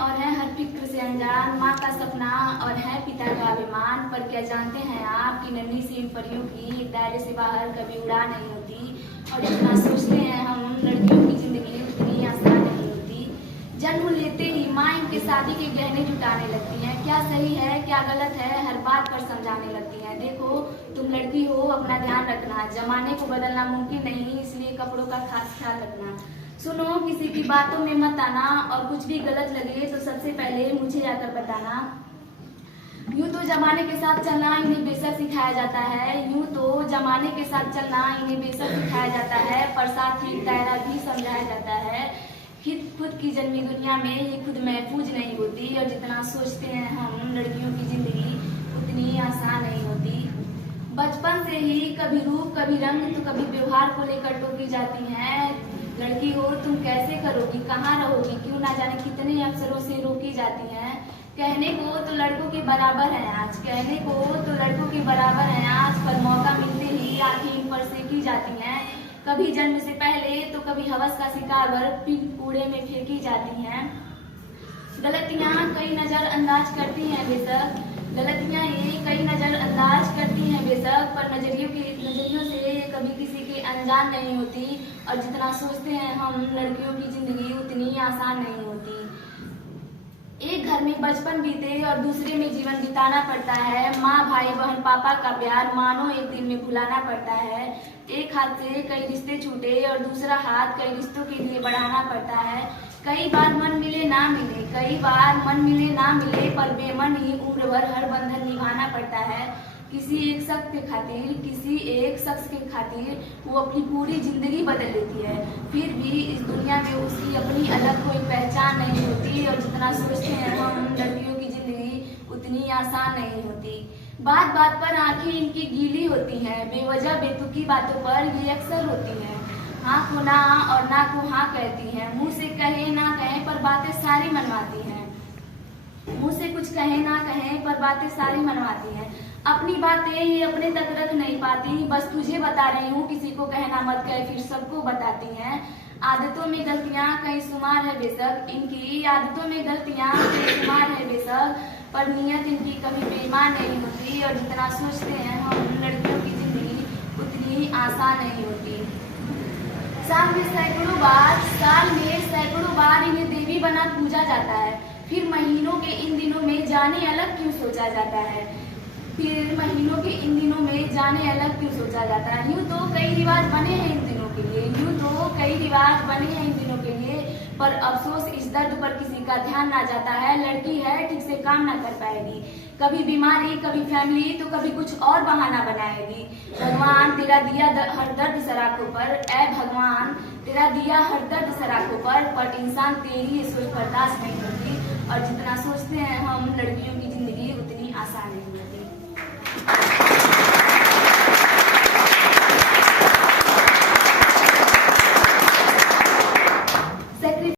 और है हर फिक्र से अनजान, माँ का सपना और है पिता का अभिमान। पर क्या जानते हैं आप कि नन्ही सी इन परियों की दायरे से बाहर कभी उड़ा नहीं होती। और जितना सोचते हैं हम लड़कियों की जिंदगी उतनी आसान नहीं होती। जन्म लेते ही माँ इनके शादी के गहने जुटाने लगती हैं। क्या सही है क्या गलत है हर बात पर समझाने लगती हैं। देखो तुम लड़की हो, अपना ध्यान रखना, जमाने को बदलना मुमकिन नहीं, इसलिए कपड़ों का खास ख्याल रखना। सुनो किसी की बातों में मत आना, और कुछ भी गलत लगे तो सबसे पहले मुझे आकर बताना। यूं तो जमाने के साथ चलना इन्हें बेशक सिखाया जाता है, यूं तो जमाने के साथ चलना इन्हें बेशक सिखाया जाता है, पर साथ ही दायरा भी समझाया जाता है। खुद की जन्मी दुनिया में ये खुद महफूज नहीं होती। और जितना सोचते हैं हम लड़कियों की जिंदगी उतनी आसान नहीं होती। बचपन से ही कभी रूप कभी रंग तो कभी व्यवहार को लेकर टोकी जाती हैं। लड़की हो तुम कैसे करोगी, कहाँ रहोगी, क्यों ना जाने कितने अवसरों से रोकी जाती हैं। कहने को तो लड़कों के बराबर है आज, कहने को तो लड़कों के बराबर है आज, पर मौका मिलते ही आंखें इन पर सेकी जाती हैं। कभी जन्म से पहले तो कभी हवस का शिकार फिर कूड़े में फेंकी जाती हैं। गलतियां कई नजरअंदाज करती हैं बेशक, गलतियां ये कई नजरअंदाज करती हैं बेशक, पर नजरियों से कभी किसी के अनजान नहीं होती। और जितना सोचते हैं हम लड़कियों की जिंदगी उतनी आसान नहीं होती। एक घर में बचपन बीते और दूसरे में जीवन बिताना पड़ता है। माँ भाई बहन पापा का प्यार मानो एक दिन में भुलाना पड़ता है। एक हाथ से कई रिश्ते छूटे और दूसरा हाथ कई रिश्तों के लिए बढ़ाना पड़ता है। कई बार मन मिले ना मिले, कई बार मन मिले ना मिले, पर बेमन ही उम्र भर हर बंधन निभाना पड़ता है। किसी एक शख्स के खातिर वो अपनी पूरी जिंदगी बदल लेती है। फिर भी इस दुनिया में उसकी अपनी अलग कोई पहचान नहीं होती। और जितना सोचते हैं हम लड़कियों की जिंदगी उतनी आसान नहीं होती। बात बात पर आंखें इनकी गीली होती हैं, बेवजह बेतुकी बातों पर ये अक्सर होती हैं। हाँ को ना और ना को हाँ कहती हैं, मुंह से कहे ना कहे पर बातें सारी मनवाती हैं। मुंह से कुछ कहे ना कहे पर बातें सारी मनवाती हैं। अपनी बातें ये अपने तक रख नहीं पाती, बस तुझे बता रही हूँ किसी को कहना मत कहे, फिर सबको बताती हैं। आदतों में गलतियाँ कई शुमार है बेशक, इनकी आदतों में गलतियाँ कई शुमार है बेशक, पर नियत इनकी कभी बेईमान नहीं होती। और जितना सोचते हैं हम लड़कियों की जिंदगी उतनी आसान नहीं होती। साल में सैकड़ों बार इन्हें देवी बना पूजा जाता है। फिर महीनों के इन दिनों में जाने अलग क्यों सोचा जाता है, फिर महीनों के इन दिनों में जाने अलग क्यों सोचा जाता है। यूं तो कई रिवाज बने हैं इन दिनों के लिए, यूं तो कई रिवाज बने हैं इन दिनों के लिए, पर अफसोस इस दर्द पर किसी का ध्यान ना जाता है। लड़की है ठीक से काम ना कर पाएगी, कभी बीमारी कभी फैमिली तो कभी कुछ और बहाना बनाएगी। भगवान तेरा दिया हर दर्द सराखों पर, ऐ भगवान तेरा दिया हर दर्द सराखों पर इंसान तेरी ये सोच बर्दाश्त नहीं होती। और जितना सोचते हैं हम लड़कियों की जिंदगी उतनी आसान नहीं होती।